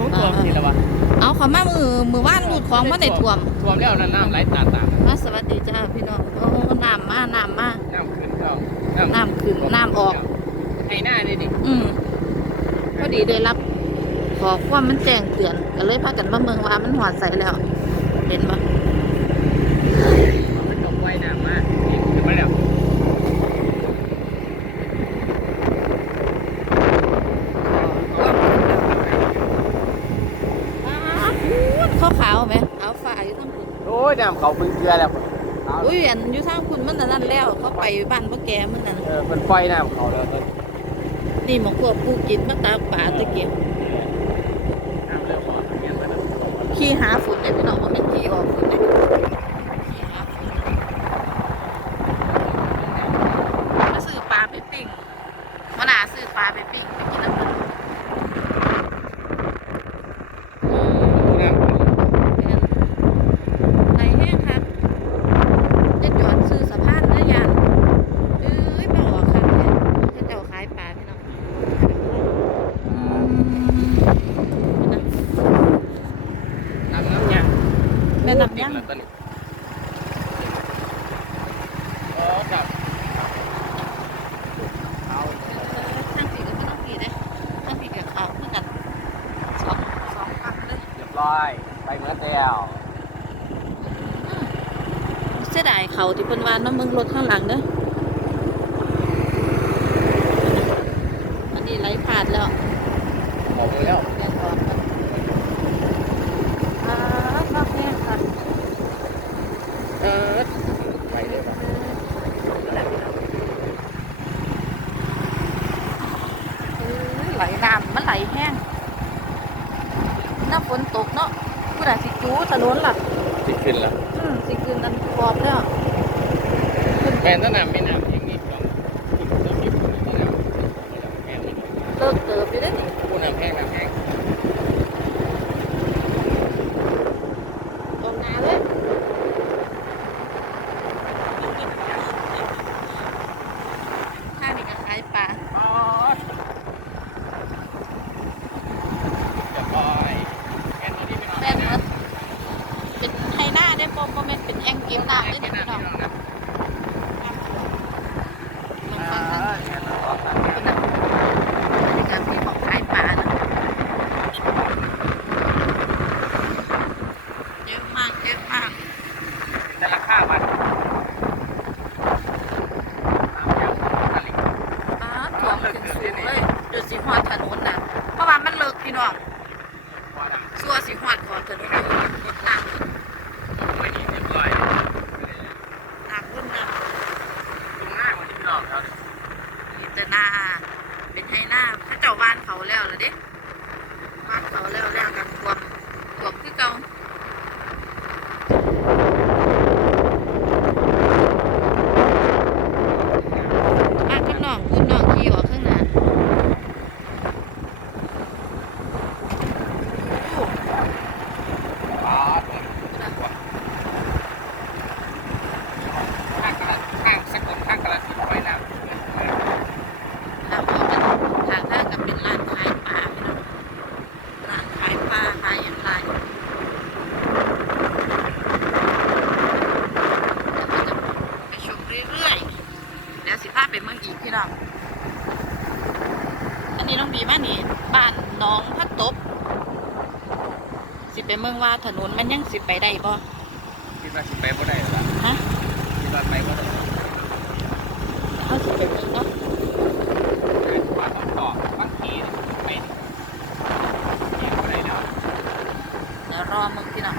นุนท่วมนี่แหละวะเอาเขามามือมือว่านรูดของมาในท่วมท่วมแล้วนั่นน้ำไหลตาตามมาสวัสดีจ้าพี่น้องโอ้น้ำมาน้ำมาน้ำขึ้นเข้าน้ำขึ้นน้ำออกไอ้หน้านี่ดิอืมพอดีได้รับขอความมันแจ้งเตือนก็เลยพากันมาเมืองว่ามันหอดใส่แล้ว เห็นปะมันตกไว้น้ำมานี่ขึ้นมาแล้ว เขาขาวๆไหมขาวฝ่ายอยู่ทั้งคุณ โอ้ ยน้ำเขาบึงเกลือแล้วอุ้ยอันอยู่ทางคุณมันอันนั่นแล้วเขาไปบ้านพ่อแกมันนั่นเออมันปล่อยน้ำเขาแล้วนี่หมองพวกปูกินมาตามป่าตะเกียบน้ำเริ่มร้อนเนี่ยมันขี่หาฝุ่นเนี่ยพี่น้องว่าเป็นขี่ออกฝุ่นเนี่ยขี่หาฝุ่นมาซื้อปลาไปปิ้งมาหนาซื้อปลาไปปิ้งไปกินน้ำมัน น้ำ ไหนแห้งครับจะจอดซื้อสะพานเนื้อยานเอ้ยมาออกครับเนี่ยจะเจ้าขายปลาพี่น้องอืมนะ น้ำน้ำเนี่ย แม่นำยัง ตอนนี้โอ้จับเอา ทางผีก็ไม่ต้องผีเลยทางผีกับเขาเหมือนกันสองสองฝั่งเลย เรียบร้อย ไปเมื่อแล้วเสียดายเขาที่เป็นวานน้ำมึงรถข้างหลังเด้ออันนี้ไหลผ่านแล้วออกไปแล้ว แม่นออกกันอ่าภาพแห้งค่ะ เออไปเลยป่ะ เออไหลน้ำมันไหลแห้ง น้ำฝนตกเนาะผู้ใดสิจูถนนล่ะติดขึ้นแล้วอืมสิคืนนั้นพอบแล้วแม่นต้นน้ำไม่น้ำอย่างนี้ก่อนคุณจะคิดคุณจะน้ำแม่นเลิกเติบไปได้อนี่คุณน้ำแห้งน้ำแห้ง ตอนนาเลยข้างนี้ก็ขายปลา อ๋อเรียบร้อยแม่นตัวนี้ไม่น้อง แม่นหมดเป็นไฮหน้าได้อบ่บ่แม่น เป็นแองเก็บน้ำด้อนี่พี่น้องลงฟังกันเป็นน่กาศที่ของขายปลานะเยอะมากเยอะมากแต่ราคามันน้ำท่วงขึ้นสูงเลยนสิฮอดถนนนะเพราะว่ามันเลิกพี่น้องพอดซัวสิฮอดขอบถนนอยู่น้ำไม่นี่เรียบร้อย น้ำขึ้นน้ำ ตรงหน้ามันที่น้องเขา มีแต่หน้าเป็นให้หน้าถ้าเจ้า บ้านเขาแล้วล่ะเด้บ้านเขาแล้วแล้วกันควมควมคือเก่าบ้านข้างนอกขึ้นนอกขี่ออกข้างหน้าโอ้ อ๋อข้างกระข้างสกุลข้างกระสิบไว้น้ำ น้ำออกกันทางทางกับเป็นร้านขายปลาพี่น้องร้านขายปลาขายอย่างไรแล้วก็จะไปชมเรื่อยๆ แล้วสิพาไปเมืองอีกพี่ น้อง อันนี้น้องบีมานี่ บ้านหน้องพัดตบ สิไปเมืองว่าถนนมันยังสิไปได้บ่คิดว่าสิไปบ่ได้หรอฮะคิดว่าไปบ่ได้เขาสิไปเมืองเนาะว่าต้องต่อบางทีไปยังบ่ได้แล้วเดี๋ยวรอเมืองพี่น้อง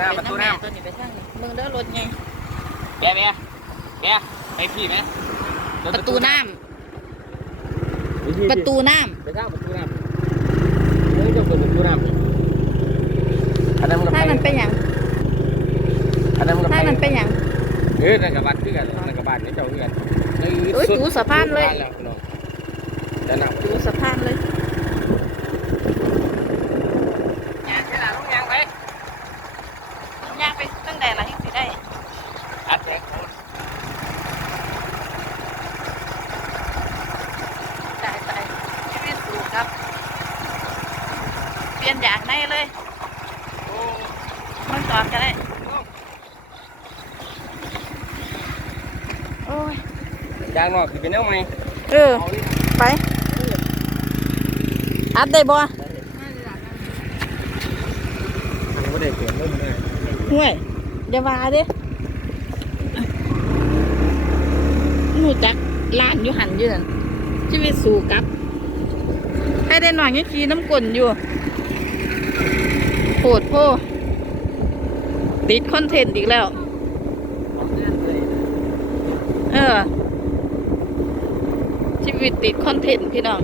คือเป็นน้ำ ตัวนี้ไปทางนี้มึงเด้อรถไงแบะแบะแบะไปพี่ไหมประตูน้ำประตูน้ไปทางประตูน้ำนี่ก็เปิดประตูน้ำอันนั้นมันก็ถ้าไปมันเป็นหยังอันนั้นมันก็ไปถ้ามันเป็นหยังเออนั่นกับบ้านคือกันนั่นกับบ้านนี่เจ้าคือกันโอ้ยจูสะพานเลยแล้วน้องจะนำดูสะพานเลยางขนาดต้องยางไป ย่างไปตั้งแต่ละที่สิได้ อัดแจก ตายตายชีวิตสูงครับ เปลี่ยนอย่างในเลยโอ้มันสอนกันได้โอ้ยยางนอกคือเป็นแนวใหม่เออเอานี่ไป อัดได้บ่อันนี้ไม่ได้เปลี่ยนเริ่มเลยห่วยอย่าว่าเด้หนูจักล้านอยู่หันอยู่นั่นชีวิตสู่กลับให้ได้หน่อยยังขี่น้ำกลนอยู่ โหดโพติดคอนเทนต์อีกแล้ว เออ ชีวิตติดคอนเทนต์พี่น้อง